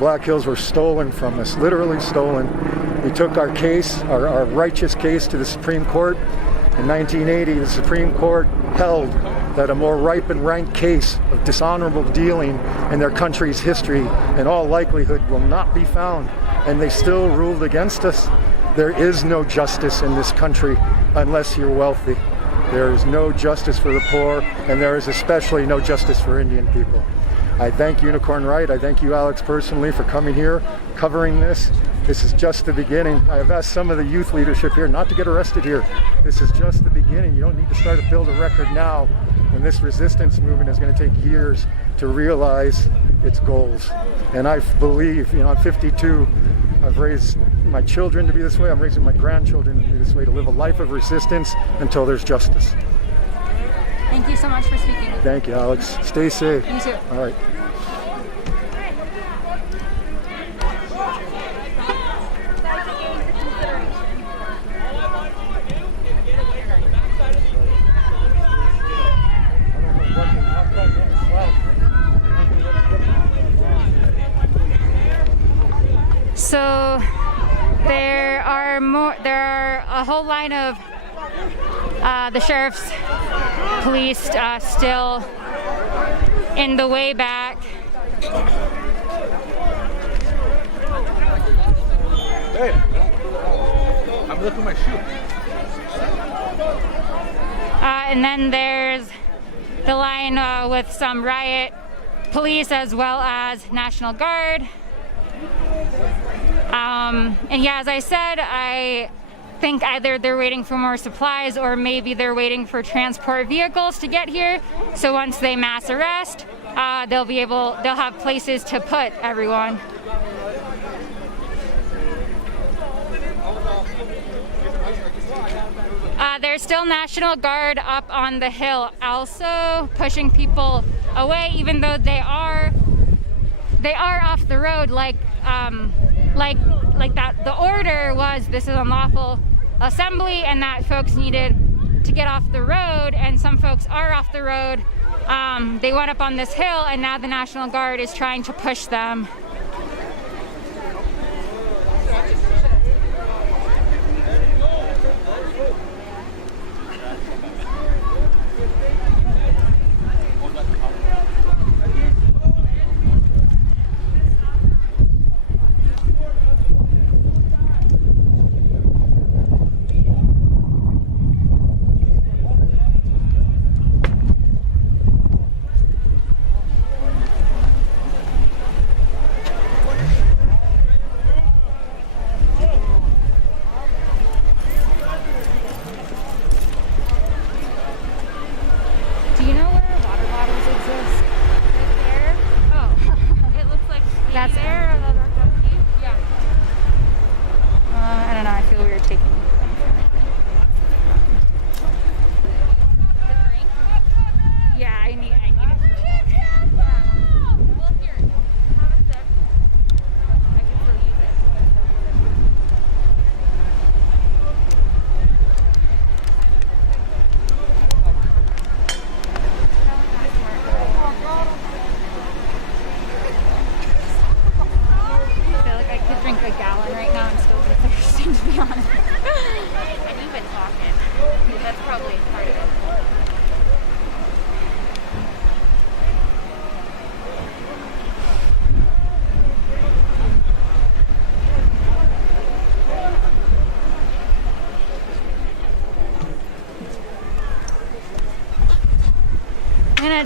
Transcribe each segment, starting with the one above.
Black Hills were stolen from us, literally stolen. We took our case, our righteous case, to the Supreme Court. In 1980, the Supreme Court held that a more ripe and rank case of dishonorable dealing in their country's history in all likelihood will not be found, and they still ruled against us. There is no justice in this country unless you're wealthy. There is no justice for the poor, and there is especially no justice for Indian people. I thank Unicorn Right. I thank you, Alex, personally for coming here, covering this. This is just the beginning. I have asked some of the youth leadership here not to get arrested here. This is just the beginning. You don't need to start to build a record now when this resistance movement is going to take years to realize its goals. And I believe, I'm 52, I've raised my children to be this way, I'm raising my grandchildren to be this way, to live a life of resistance until there's justice. Thank you so much for speaking. Thank you, Alex. Stay safe. You too. All right. So there are a whole line of the sheriff's police still in the way back. Hey, I'm looking at my shoe. And then there's the line with some riot police as well as National Guard. And yeah, as I said, I think either they're waiting for more supplies or maybe they're waiting for transport vehicles to get here. So once they mass arrest, they'll have places to put everyone. There's still National Guard up on the hill, also pushing people away, even though they are off the road. Like that. The order was this is unlawful assembly, and that folks needed to get off the road. And some folks are off the road. They went up on this hill, and now the National Guard is trying to push them.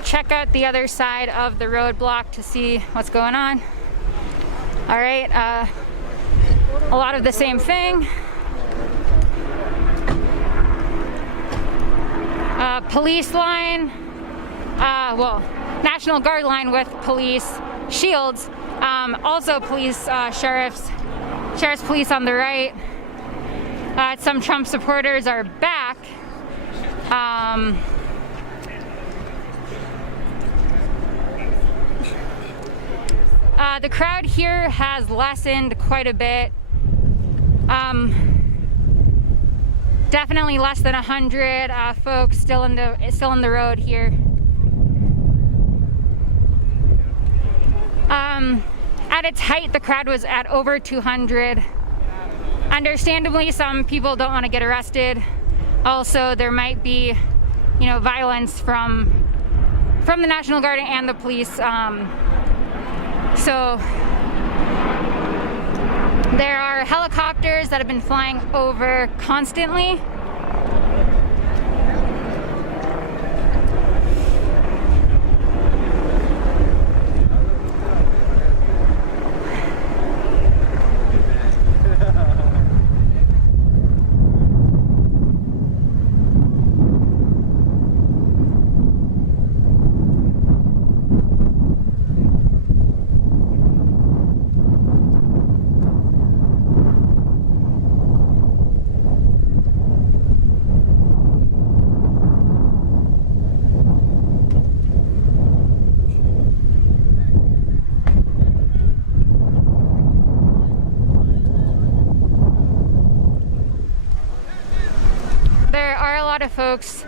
Check out the other side of the roadblock to see what's going on. All right, a lot of the same thing. Police line, National Guard line with police shields. Also police, sheriff's police on the right. Some Trump supporters are back. The crowd here has lessened quite a bit. Definitely less than 100 folks still in the road here. At its height, the crowd was at over 200. Understandably, some people don't want to get arrested. Also, there might be, violence from the National Guard and the police. So there are helicopters that have been flying over constantly. Of folks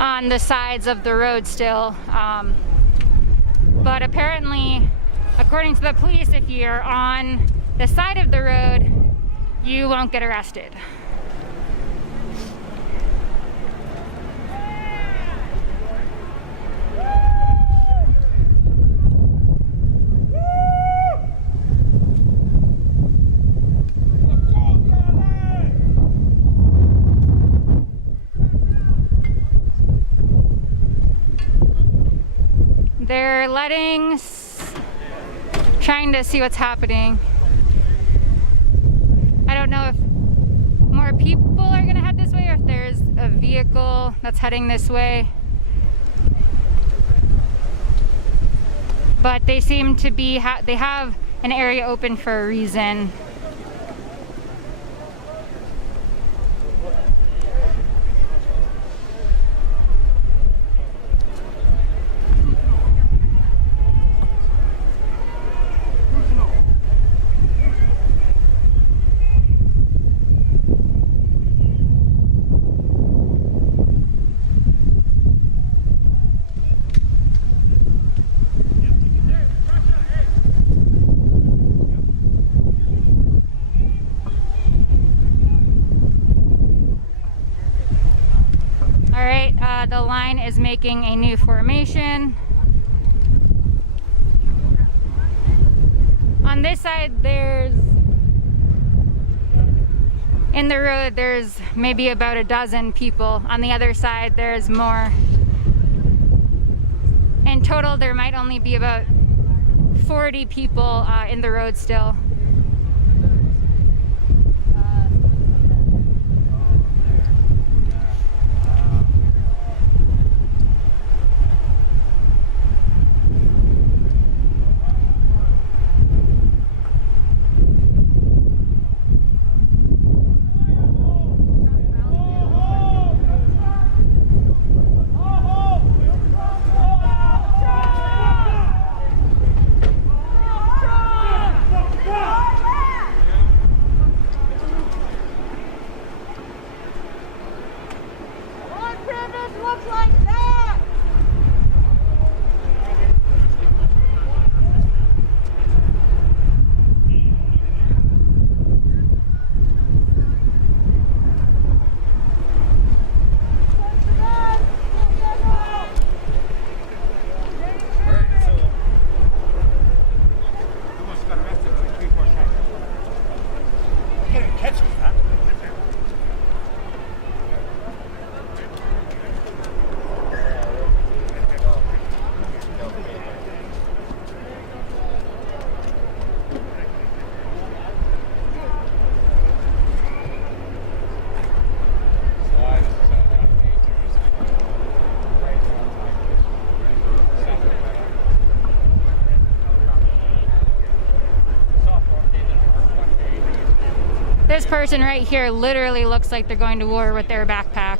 on the sides of the road still, but apparently, according to the police, if you're on the side of the road, you won't get arrested. They're trying to see what's happening. I don't know if more people are gonna head this way or if there's a vehicle that's heading this way. But they seem to be, they have an area open for a reason. The line is making a new formation. On this side, in the road, there's maybe about a dozen people. On the other side, there's more. In total, there might only be about 40 people in the road still. This person right here literally looks like they're going to war with their backpack.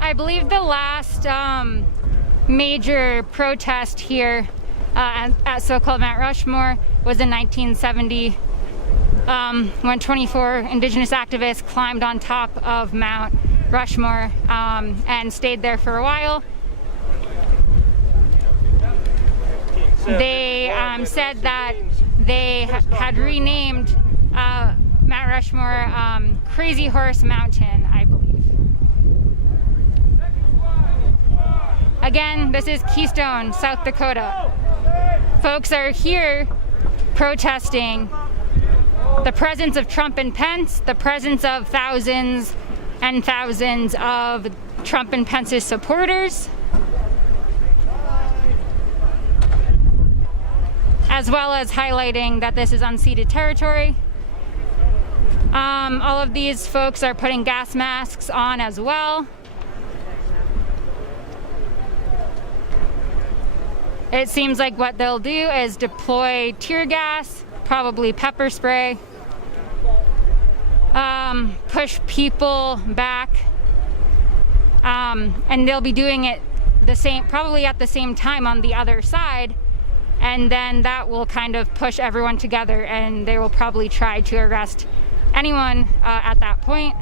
I believe the last major protest here at so-called Mount Rushmore was in 1970, when 24 Indigenous activists climbed on top of Mount Rushmore and stayed there for a while. They said that they had renamed Mount Rushmore Crazy Horse Mountain, I believe. Again, this is Keystone, South Dakota. Folks are here protesting the presence of Trump and Pence, the presence of thousands and thousands of Trump and Pence's supporters, as well as highlighting that this is unceded territory. All of these folks are putting gas masks on as well. It seems like what they'll do is deploy tear gas, probably pepper spray, push people back, and they'll be doing it probably at the same time on the other side, and then that will kind of push everyone together, and they will probably try to arrest anyone at that point.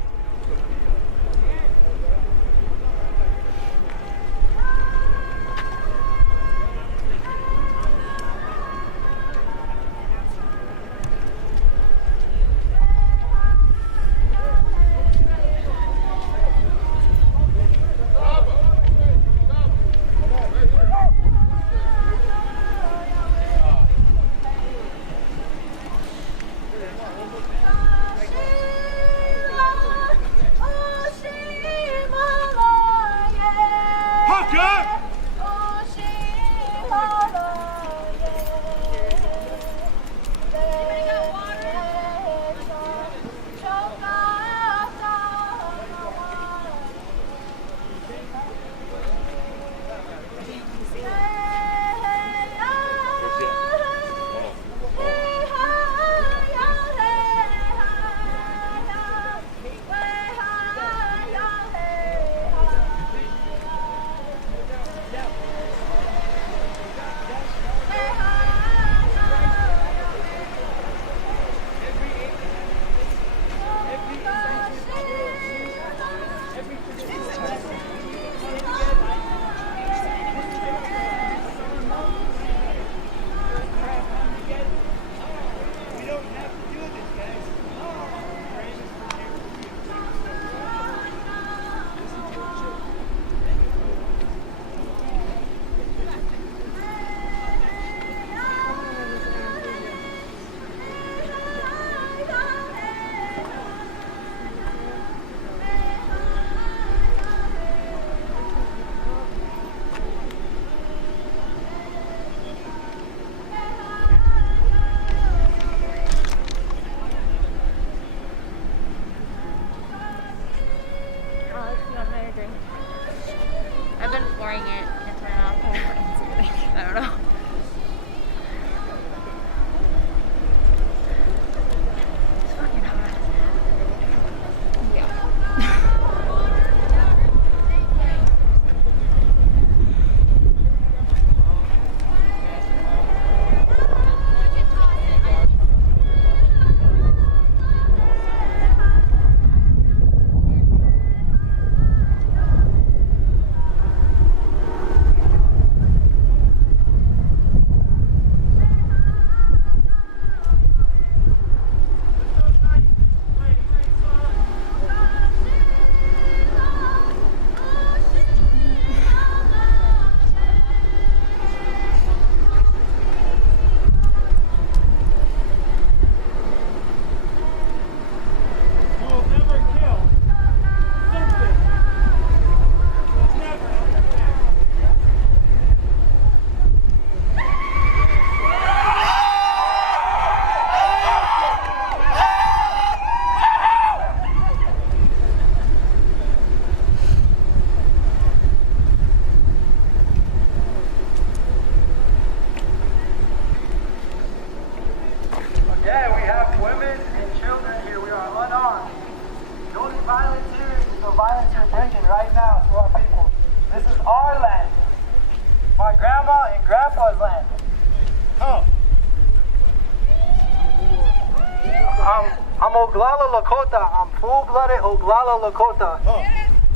Lakota. I'm full-blooded Oglala Lakota.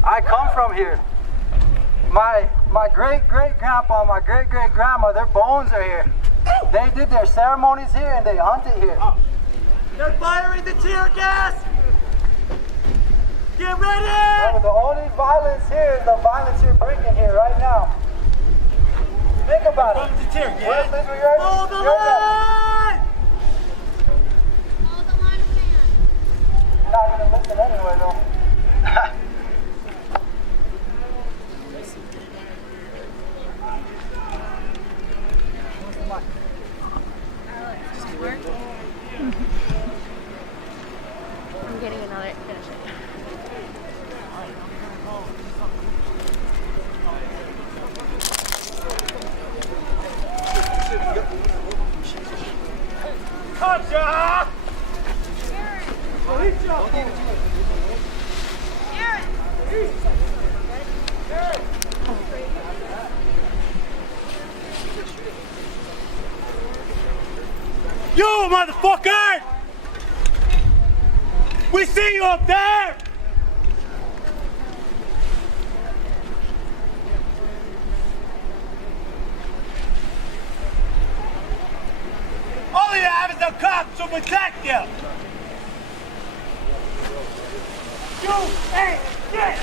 I come from here. My great-great-grandpa, my great-great-grandma, their bones are here. They did their ceremonies here and they hunted here. They're firing the tear gas! Get ready! Remember, the only violence here is the violence you're bringing here right now. Think about it. Hold the line! You're not going to listen anyway, though. I'm getting another finish it. You motherfucker! We see you up there! All you have is the cops to protect you! You ain't shit!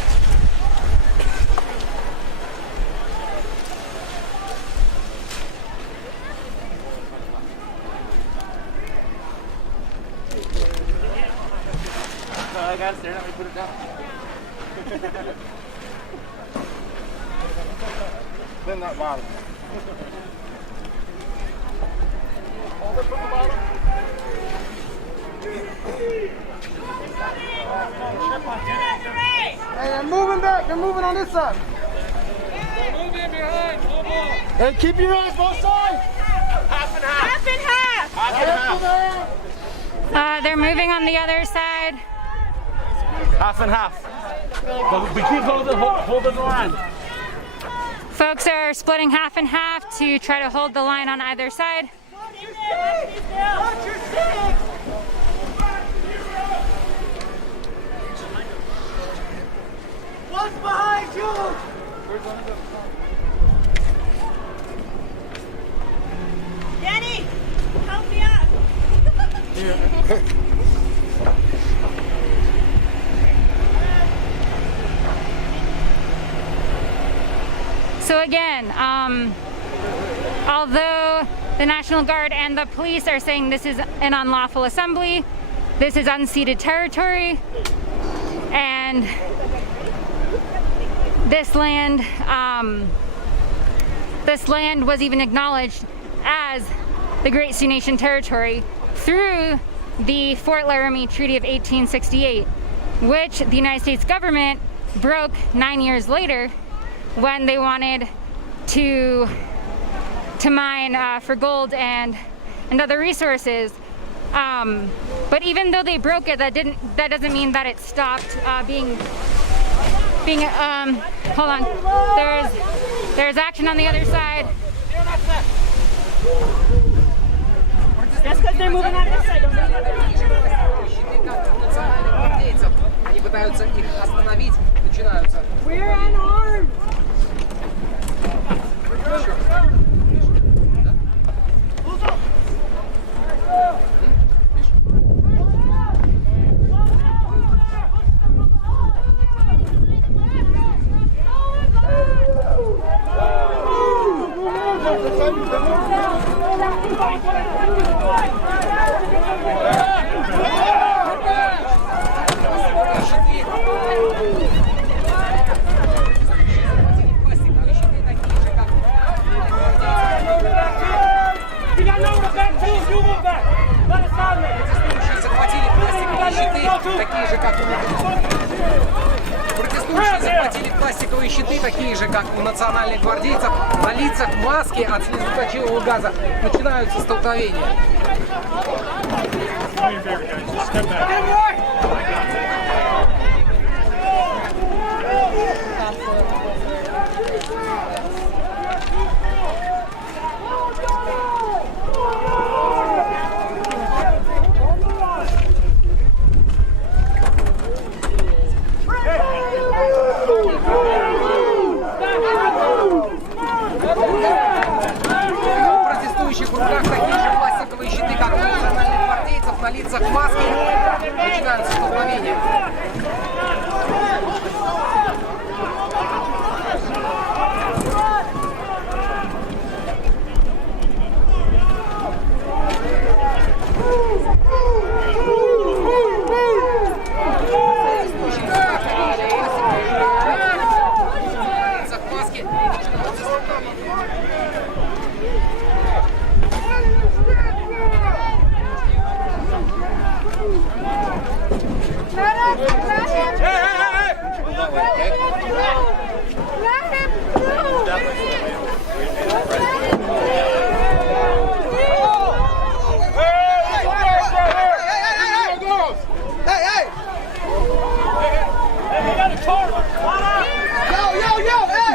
I gotta stare at me, put it down. Then that bottom. Hold it from the bottom. Hey, they're moving back. They're moving on this side. Moving behind, hold on. Hey, keep your eyes both sides. Half and half. Half and half! Half and half. They're moving on the other side. Half and half. But we keep holding the line. Folks are splitting half and half to try to hold the line on either side. Watch your six! What's behind you? Danny, help me up! So again, although the National Guard and the police are saying this is an unlawful assembly, this is unceded territory, and this land was even acknowledged as the Great Sioux Nation territory through the Fort Laramie Treaty of 1868, which the United States government broke 9 years later when they wanted to mine for gold and other resources. But even though they broke it, that doesn't mean that it stopped being hold on. There's action on the other side. That's because they're moving out of this side. Они пытаются их остановить, начинаются. We're unarmed! Пластиковые щиты, такие же, как у национальных гвардейцев, на лицах маски от слезоточивого газа. Начинаются столкновения.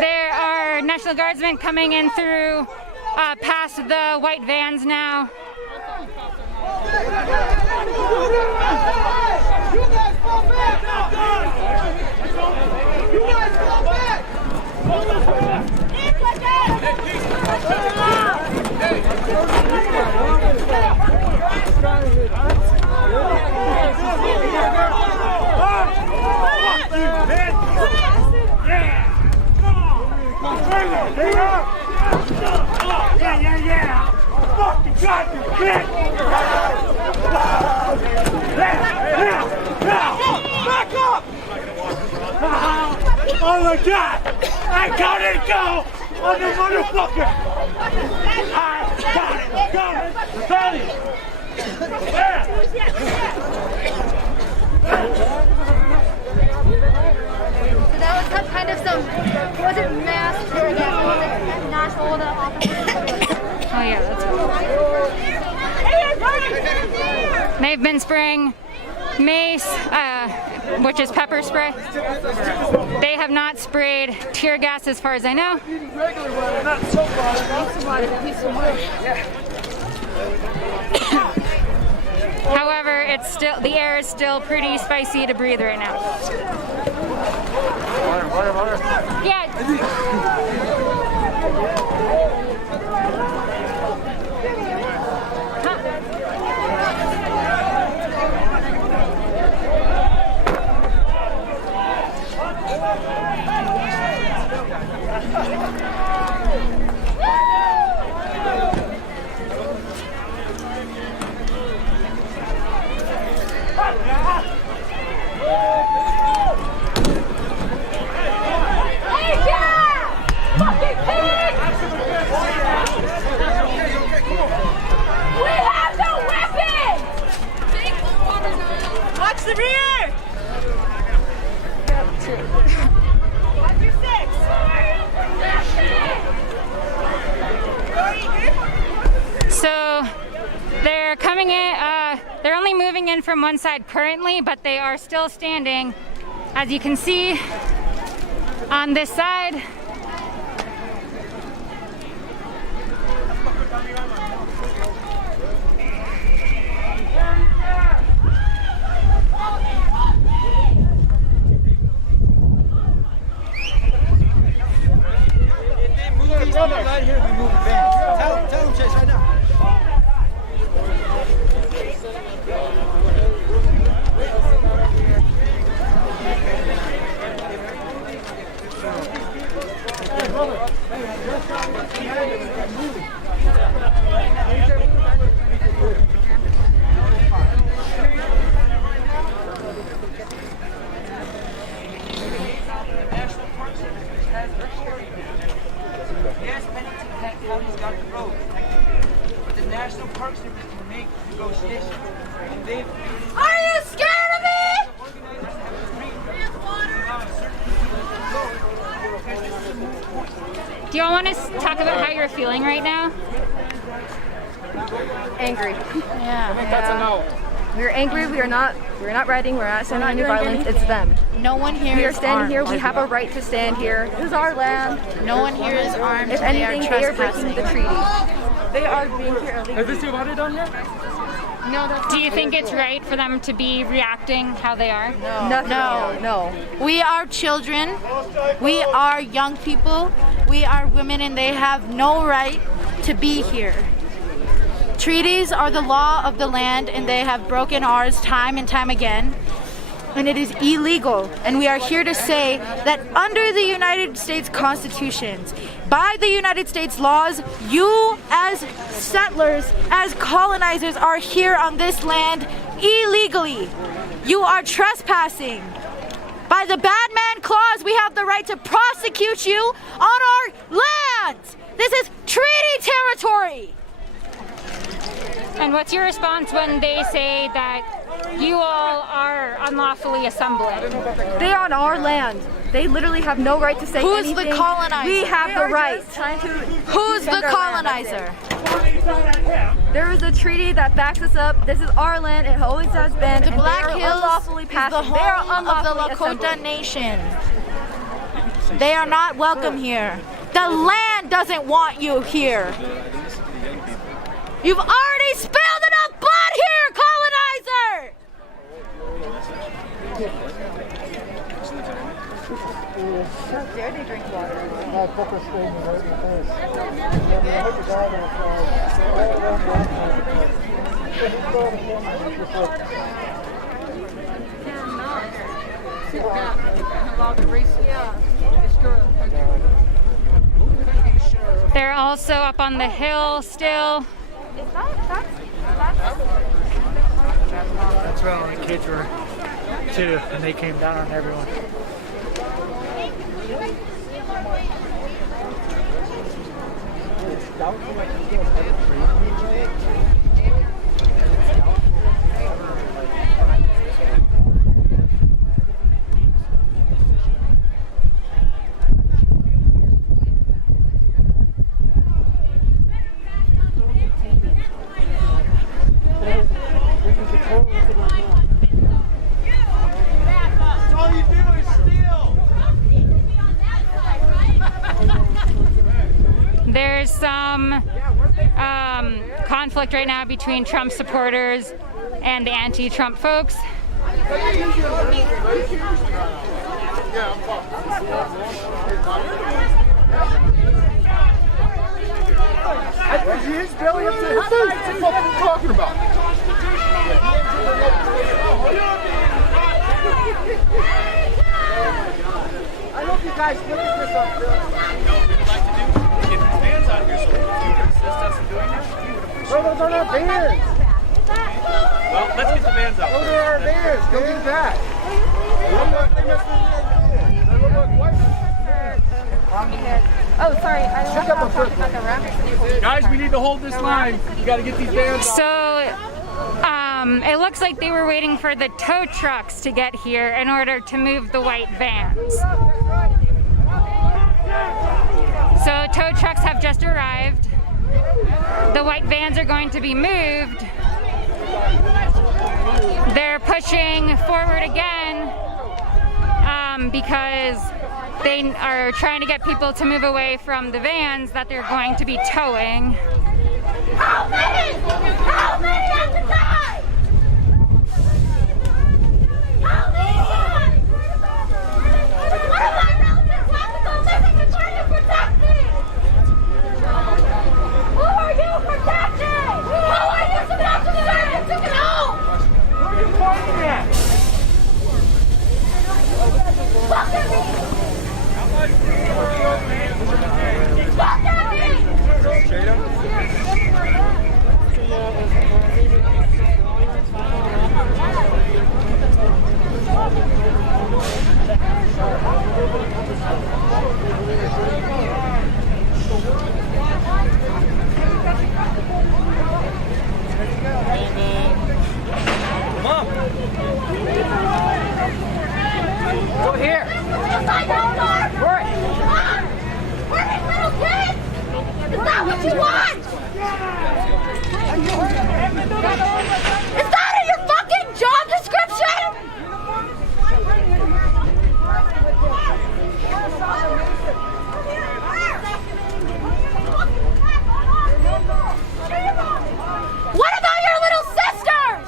There are National Guardsmen coming in through past the white vans now. Yeah. Fucking got you, bitch! Back up! Oh my God! I counted go on the motherfucker! I got it! Yeah! So that was some kind of was it mass tear gas? Was it not all the officers? Oh yeah, that's right. They've been spraying mace, which is pepper spray. They have not sprayed tear gas as far as I know. However, the air is still pretty spicy to breathe right now. Water. Yeah. Watch the rear! Watch your six! So they're coming in, they're only moving in from one side currently, but they are still standing, as you can see, on this side. Right here, we move the van. Tell them, Chase, right now. Yes, Pennington County's got the road. But the National Park Service can make negotiations. And they've Are you scared of me? organizers have agreed to allow certain people to go. Because this is a moot point. Do you all want to talk about how you're feeling right now? Angry. Yeah. That's a no. We're angry. We're not riding. We're not standing any violence. It's them. No one here We are is standing armed. here. We have a right to stand here. This is our land. No one here is armed. If and anything, they are breaking the treaty. They are being here illegally. Is this your water down here? No, that's Do you think it's right for them to be reacting how they are? No. We are children. We are young people. We are women, and they have no right to be here. Treaties are the law of the land, and they have broken ours time and time again. And it is illegal. And we are here to say that under the United States Constitution, by the United States laws, you as settlers, as colonizers, are here on this land illegally. You are trespassing by By the bad man clause, we have the right to prosecute you on our land. This is treaty territory. And what's your response when they say that you all are unlawfully assembling? They're on our land. They literally have no right to say Who's anything. the colonizer? We have the right. Who's the colonizer? There is a treaty that backs us up. This is our land. It always has been. The and Black they are Hills unlawfully is passed. the They are home of the unlawfully Lakota assembled. Nation. They are not welcome here. The land doesn't want you here. You've already spilled enough blood here, colonizer! How dare they drink water? They're also up on the hill still. That's where the kids were too, and they came down on everyone. There's some conflict right now between Trump supporters and the anti-Trump folks. He's Billy up to his face. What are you talking about? I hope you guys look at this up, Bill. Vans out here, so you can assist us in doing this. Bro, those are not vans. Well, let's get the vans out. Those are our vans. Go do that. Oh, sorry. I left out talking about the rabbits. Guys, we need to hold this line. You got to get these vans out. So it looks like they were waiting for the tow trucks to get here in order to move the white vans. So tow trucks have just arrived. The white vans are going to be moved. They're pushing forward again because they are trying to get people to move away from the vans that they're going to be towing. How many? How many have to die? How many? One of my relatives has to go missing and trying to protect me. Who are you protecting? Who are you protecting? I took it home. Who are you pointing at? Look at me. Look at me. Straight up. Mom. Go here. Where? Where are these little kids? Is that what you want? Is that in your fucking job description? What about your little sisters?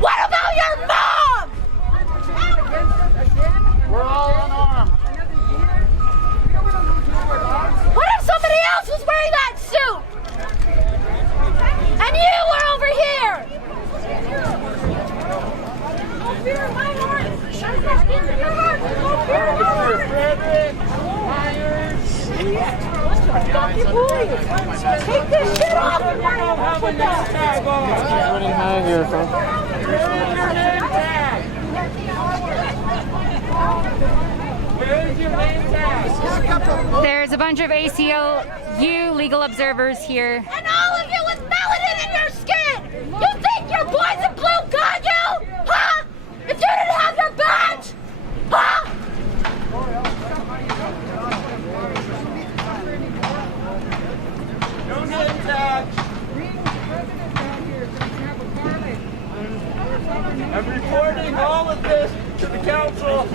What about your mom? We're all unarmed. What if somebody else was wearing that suit? And you were over here! No fear of my heart! That's not in your heart! No fear of my heart! Fuck you, boys! Take this shit off of my head! There's a bunch of ACLU legal observers here. And all of you with melanin in your skin! You think your boys in blue got you? Huh? If you didn't have your badge? Huh? No name tag. I'm reporting all of this to the council.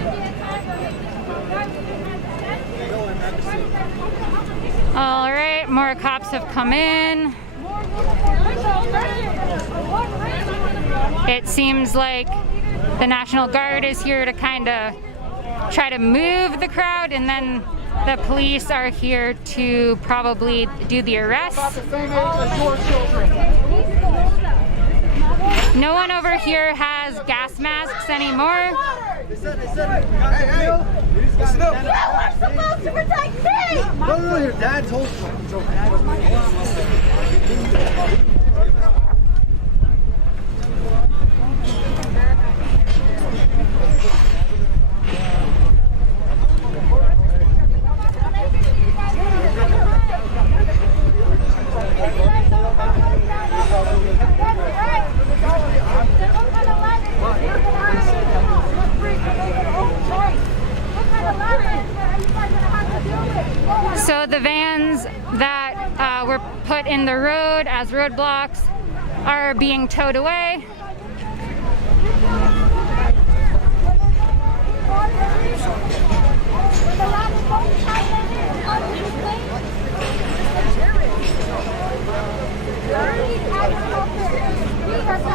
All right, more cops have come in. It seems like the National Guard is here to kind of try to move the crowd, and then the police are here to probably do the arrest. No one over here has gas masks anymore. You are supposed to protect me! No, your dad told So the vans that were put in the road as roadblocks are being towed away.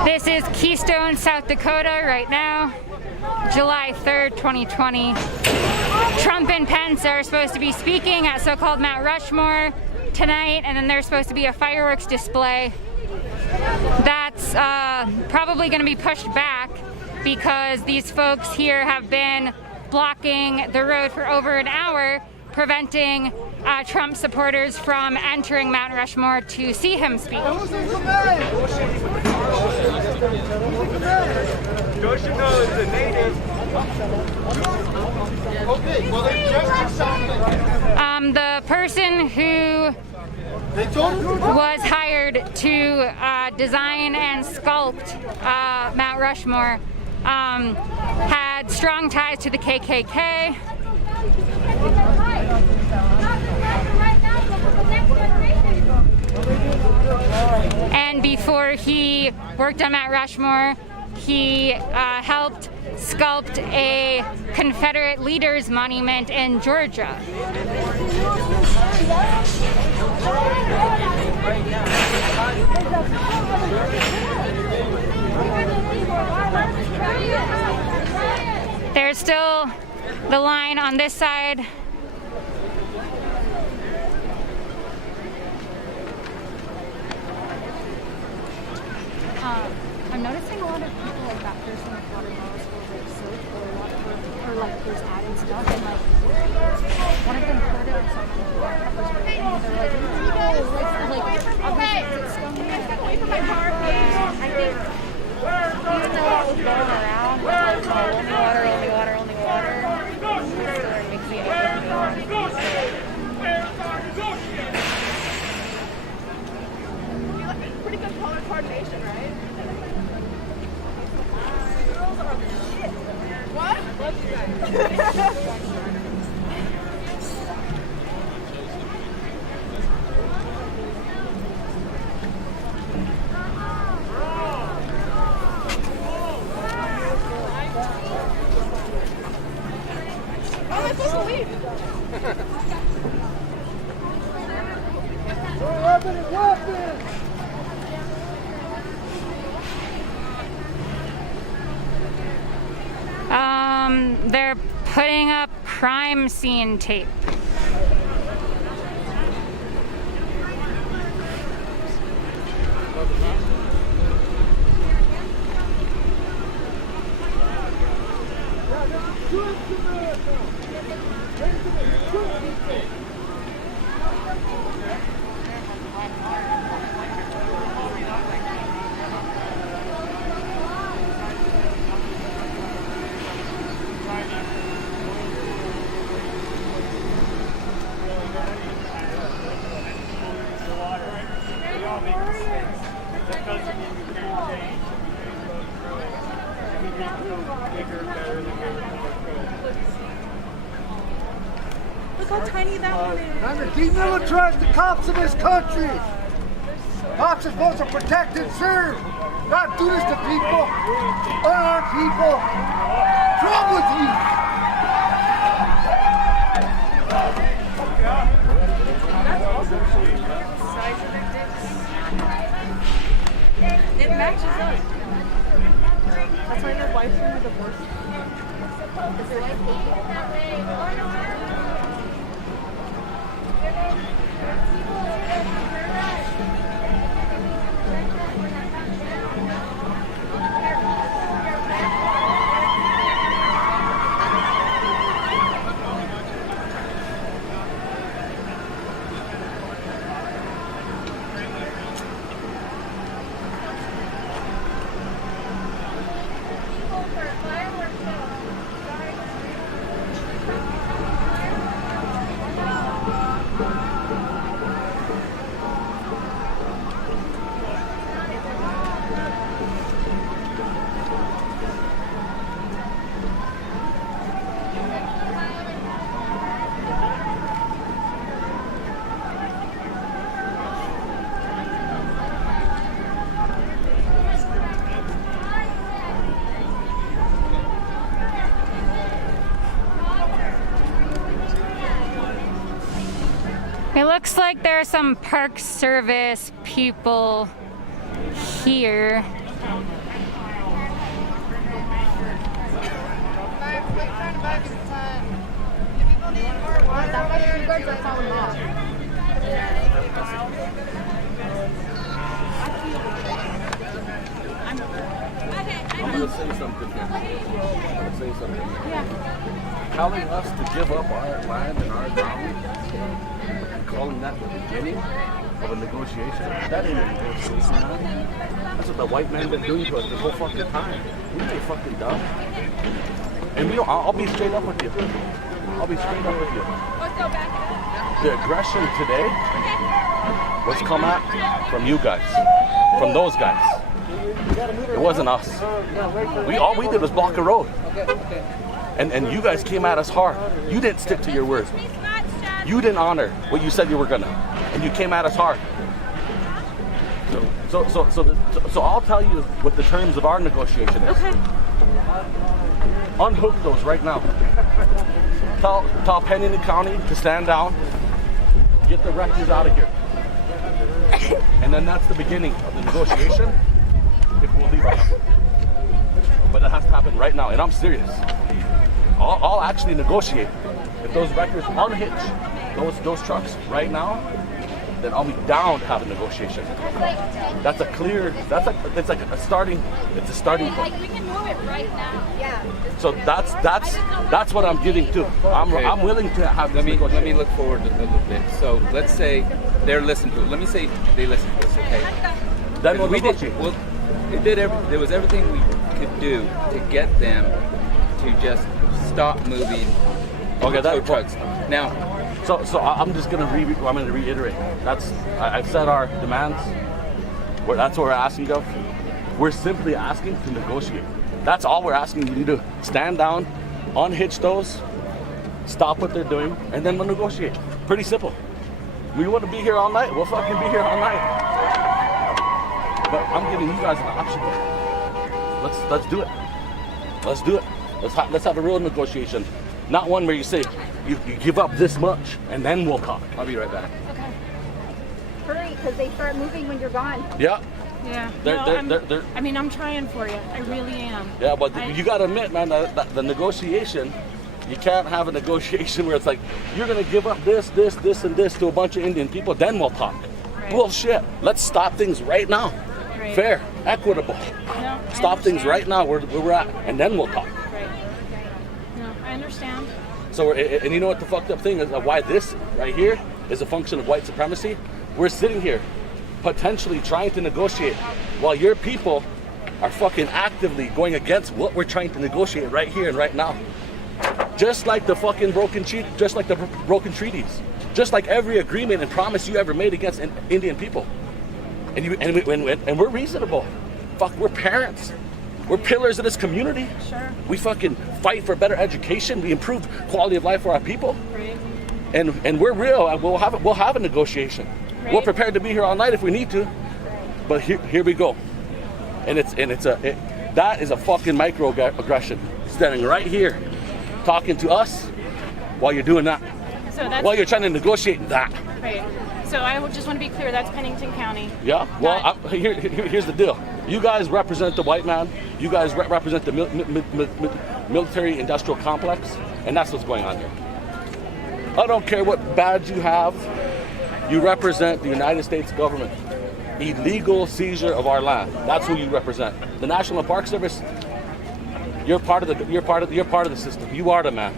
This is Keystone, South Dakota right now, July 3rd, 2020. Trump and Pence are supposed to be speaking at so-called Mount Rushmore tonight, and then there's supposed to be a fireworks display. That's probably going to be pushed back because these folks here have been blocking the road for over an hour, preventing Trump supporters from entering Mount Rushmore to see him speak. The person who was hired to design and sculpt Mount Rushmore had strong ties to the KKK. And before he worked on Mount Rushmore, he helped sculpt a Confederate leaders monument in Georgia. There's still the line on this side. I'm noticing a lot of people like that person with water bottles full of like soap or like there's added stuff, and like one of them poured it on something that was raining, and they were like, it's scummy. Away from my car, please. I think even though that was going around with like only water, it makes me pretty good color coordination, right? What? How am I supposed to leave? They're putting up crime scene tape. Look how tiny that one is. And to demilitarize the cops in this country. Cops are supposed to protect and serve, not do this to people, unarmed people. What's wrong with you? It matches us. That's why your wife's in a divorce. Is your wife It looks like there are some Park Service people here. I'm gonna say something here. Telling us to give up our land and our ground, and calling that the beginning of a negotiation, that ain't a negotiation, man. That's what the white man been doing to us the whole fucking time. We ain't fucking dumb. And we don't, I'll be straight up with you. I'll be straight up with you. The aggression today was come at from you guys, from those guys. It wasn't us. All we did was block a road. And you guys came at us hard. You didn't stick to your word. You didn't honor what you said you were gonna. And you came at us hard. So I'll tell you what the terms of our negotiation is. Okay. Unhook those right now. Tell Pennington County to stand down. Get the wreckers out of here. And then that's the beginning of the negotiation. If we'll leave right now. But it has to happen right now, and I'm serious. I'll actually negotiate. If those wreckers unhitch those trucks right now, then I'll be down to have a negotiation. That's a clear, it's like a starting point. We can move it right now. Yeah. So that's what I'm getting to. I'm willing to have this negotiation. Let me look forward a little bit. So let's say they're listening to it. Let me say they listen to us, okay? Then we'll negotiate. There was everything we could do to get them to just stop moving tow trucks. Now, so I'm just gonna reiterate. I've said our demands. That's what we're asking of. We're simply asking to negotiate. That's all we're asking you to do. Stand down, unhitch those, stop what they're doing, and then we'll negotiate. Pretty simple. We want to be here all night. We'll fucking be here all night. But I'm giving you guys an option. Let's do it. Let's do it. Let's have a real negotiation. Not one where you say you give up this much and then we'll talk. I'll be right back. Okay. Hurry, because they start moving when you're gone. Yeah. Yeah. They're I mean, I'm trying for you. I really am. Yeah, but you gotta admit, man, that the negotiation, you can't have a negotiation where it's like, you're gonna give up this, and this to a bunch of Indian people, then we'll talk. Right. Bullshit. Let's stop things right now. Right. Fair, equitable. No, stop things right now where we're at, and then we'll talk. Right. No, I understand. So, and you know what the fucked up thing is? Why this right here is a function of white supremacy? We're sitting here potentially trying to negotiate while your people are fucking actively going against what we're trying to negotiate right here and right now. Just like the fucking broken treaties, just like every agreement and promise you ever made against Indian people. And we're reasonable. Fuck, we're parents. We're pillars of this community. Sure. We fucking fight for better education. We improve quality of life for our people. Right. and we're real. And we'll have a negotiation. Right. We're prepared to be here all night if we need to. But here we go. And that is a fucking microaggression. Standing right here, talking to us while you're doing that. So that's While you're trying to negotiate that. right. So I just want to be clear. That's Pennington County. Yeah. Well, here's the deal. You guys represent the white man. You guys represent the military-industrial complex, and that's what's going on here. I don't care what badge you have. You represent the United States government. Illegal seizure of our land. That's who you represent. The National Park Service. You're part of the system. You are the man.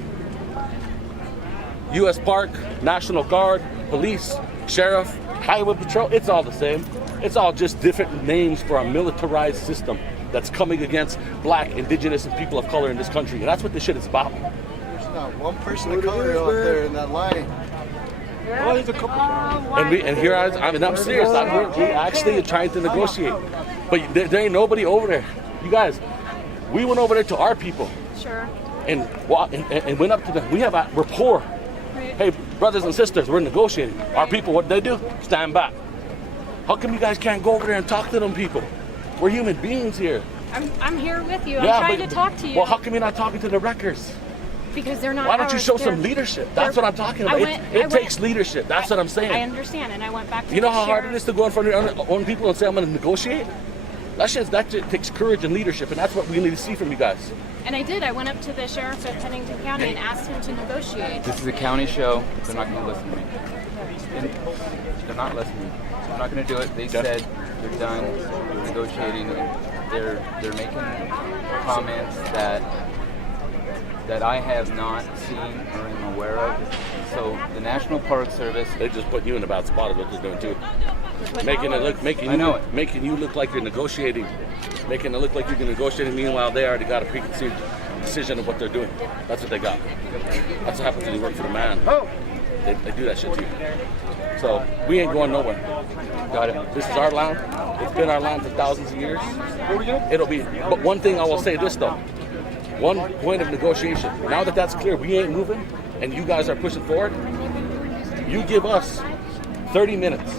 U.S. Park, National Guard, police, sheriff, highway patrol. It's all the same. It's all just different names for a militarized system that's coming against black, indigenous, and people of color in this country. And that's what this shit is about. There's not one person of color out there in that line. Oh, there's a couple. I'm serious. We actually are trying to negotiate. But there ain't nobody over there. You guys, we went over there to our people. Sure. And went up to them. We're poor. Right. Hey, brothers and sisters, we're negotiating. Our people, what they do? Stand back. How come you guys can't go over there and talk to them people? We're human beings here. I'm here with you. I'm trying to talk to you. Well, how come you're not talking to the wreckers? Because they're not. Why don't you show some leadership? That's what I'm talking about. It takes leadership. That's what I'm saying. I understand, and I went back to You know how hard it is to go in front of your own people and say, I'm going to negotiate? That shit takes courage and leadership, and that's what we need to see from you guys. And I did. I went up to the sheriff of Pennington County and asked him to negotiate. This is a county show. They're not going to listen to me. They're not listening. They're not going to do it. They said they're done negotiating. They're making comments that I have not seen or am aware of. So the National Park Service, they just put you in a bad spot is what they're doing too. Making you look like you're negotiating. Making it look like you're negotiating. Meanwhile, they already got a preconceived decision of what they're doing. That's what they got. That's what happens when you work for the man. They do that shit to you. So we ain't going nowhere. Got it. This is our land. It's been our land for thousands of years. It'll be. But one thing I will say this though. One point of negotiation. Now that that's clear, we ain't moving, and you guys are pushing forward. You give us 30 minutes.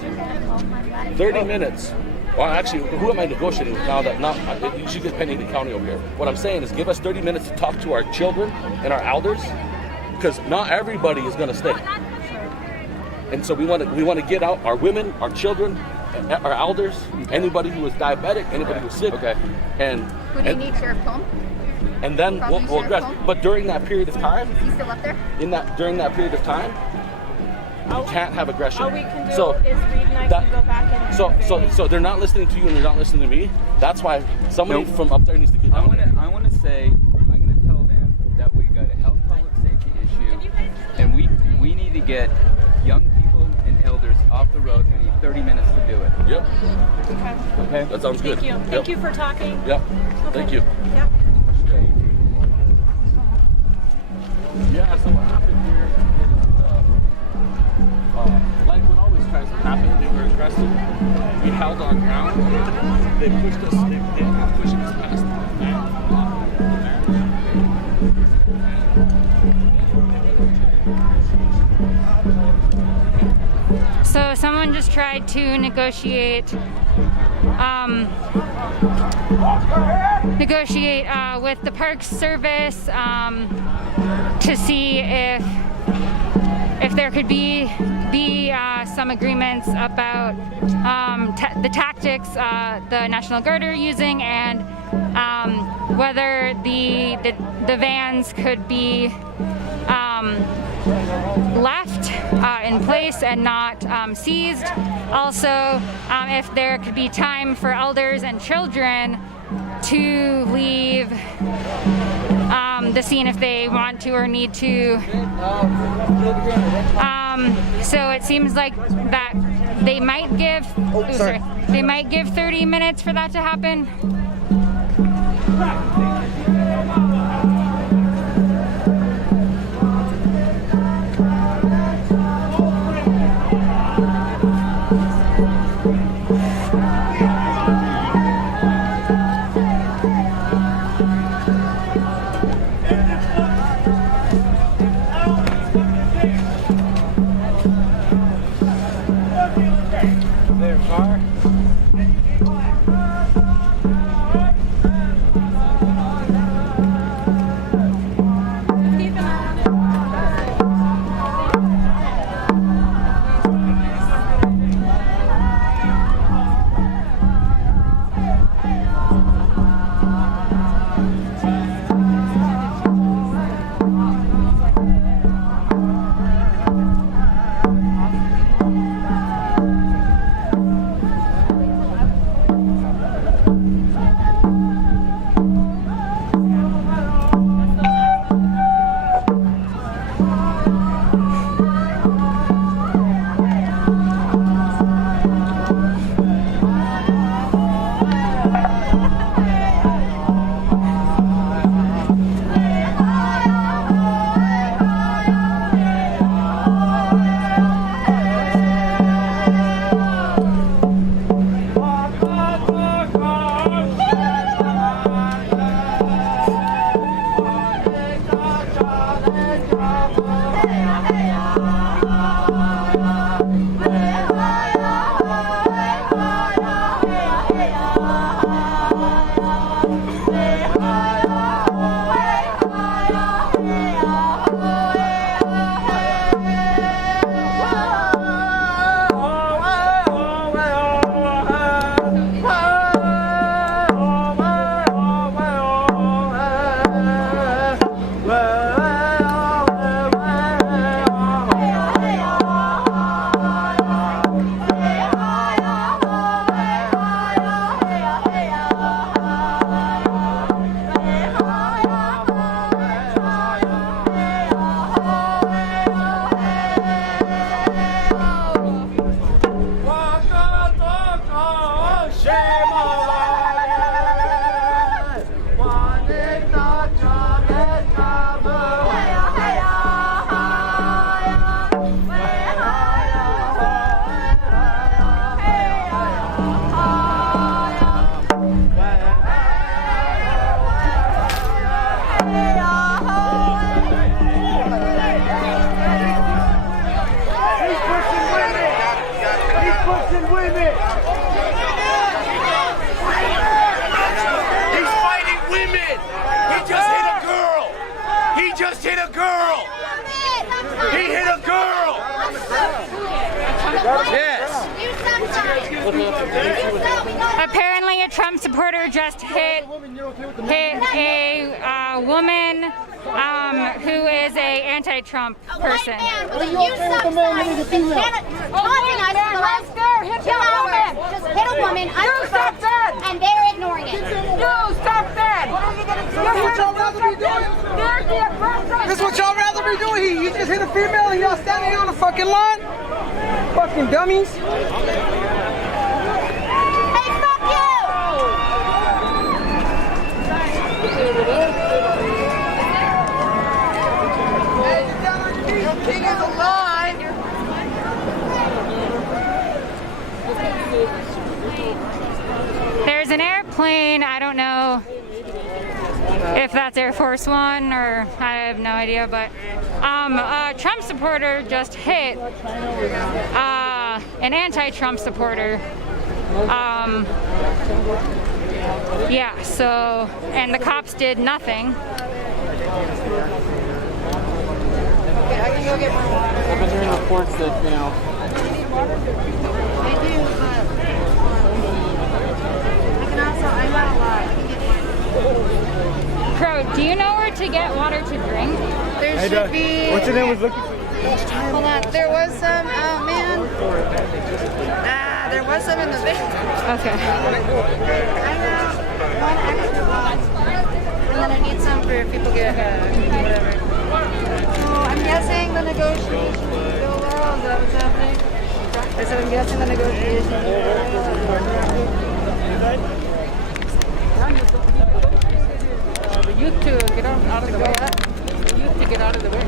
30 minutes. Well, actually, who am I negotiating with now that you should get Pennington County over here? What I'm saying is give us 30 minutes to talk to our children and our elders, because not everybody is going to stay. And so we want to get out our women, our children, our elders, anybody who is diabetic, anybody who's sick. Okay. Who do you need, Sheriff Combe? And then we'll address. But during that period of time, is he still up there? During that period of time, we can't have aggression. All we can do is Reed and I can go back and so they're not listening to you and they're not listening to me. That's why somebody from up there needs to get down. I want to say, I'm going to tell them that we got a health public safety issue, and we need to get young people and elders off the road. We need 30 minutes to do it. Yep. Okay. That sounds good. Thank you. Thank you for talking. Yep. Okay. Thank you. Yep. Yeah, so what happened here is, like what always tries to happen, they were aggressive. We held our ground. They pushed us, they were pushing us past the So someone just tried to negotiate with the Park Service to see if there could be some agreements about the tactics the National Guard are using, and whether the vans could be left in place and not seized. Also, if there could be time for elders and children to leave the scene if they want to or need to. So it seems like that they might give they might give 30 minutes for that to happen. Apparently, a Trump supporter just hit a woman who is a anti-Trump person. Just hit a woman, and they're ignoring it. Stop that! This is what y'all rather be doing? He just hit a female and y'all standing on the fucking line? Fucking dummies. Hey, fuck you! King is alive! There's an airplane, I don't know if that's Air Force One or I have no idea, but a Trump supporter just hit an anti-Trump supporter. Yeah, so, and the cops did nothing. Okay, I can go get my water. I've been hearing reports that, you know. I do, but I can also, I'm not a lot. Crow, do you know where to get water to drink? There should be. What's your name was looking for? Hold on, there was some, oh man. There was some in the van. Okay. I have one extra box. And then I need some for if people get whatever. So I'm guessing the negotiations will go well. Is that what's happening? I said I'm guessing the negotiations will go well. The youth to get out of the way. The youth to get out of the way.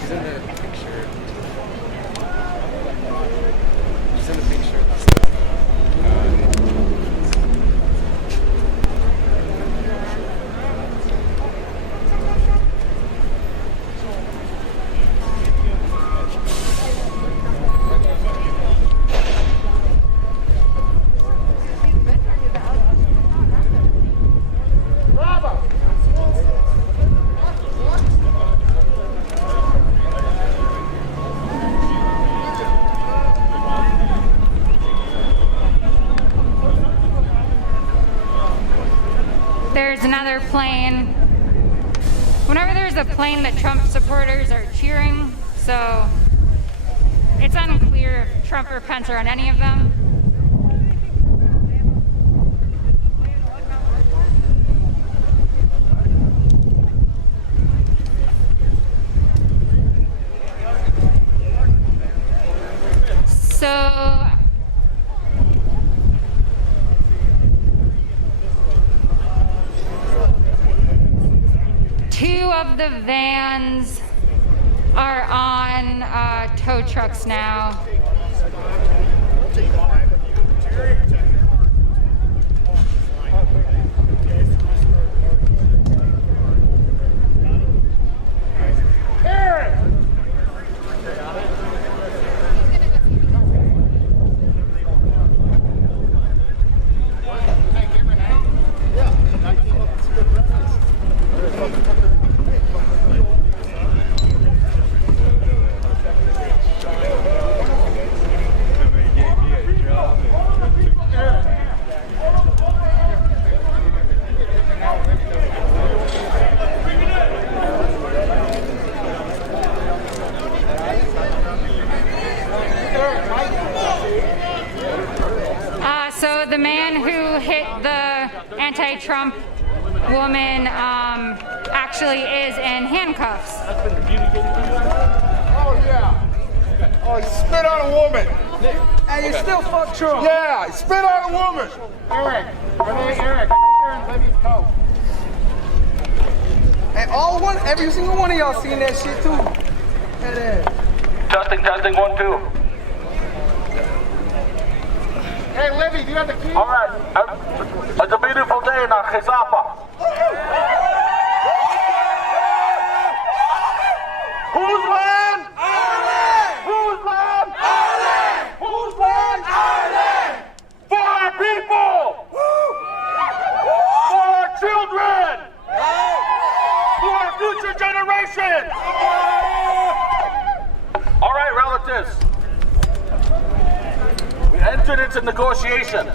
She's in the picture. She's in the picture. There's another plane. Whenever there's a plane that Trump supporters are cheering, so it's unclear if Trump or Pence are on any of them. So two of the vans are on tow trucks now. So the man who hit the anti-Trump woman actually is in handcuffs. Oh, yeah. Oh, he spit on a woman. Hey, you still fuck Trump. Yeah, he spit on a woman. Eric, I think they're in Libby's coat. Hey, every single one of y'all seen that shit too. Testing, 1, 2. Hey, Libby, do you have the key? All right. It's a beautiful day in Jizapa. generation! All right, relatives. We entered into negotiation.